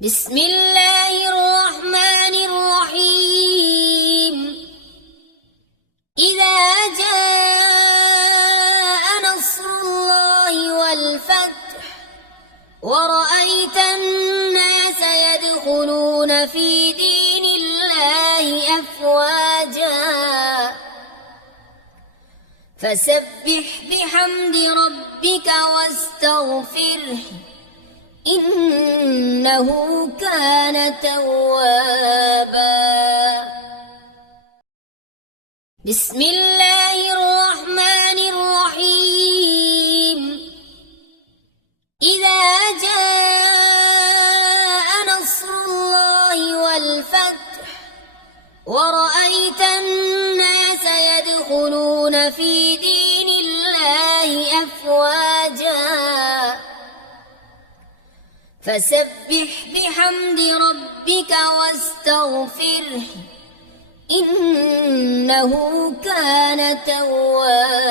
بسم الله الرحمن الرحيم. إذا جاء نصر الله والفتح ورأيت الناس يدخلون في دين الله أفواجا فسبح بحمد ربك واستغفره إنه كان توابا. بسم الله الرحمن الرحيم. إذا جاء نصر الله والفتح ورأيت الناس يدخلون في دين الله أفواجا فسبح بحمد ربك واستغفره إنه كان توابا.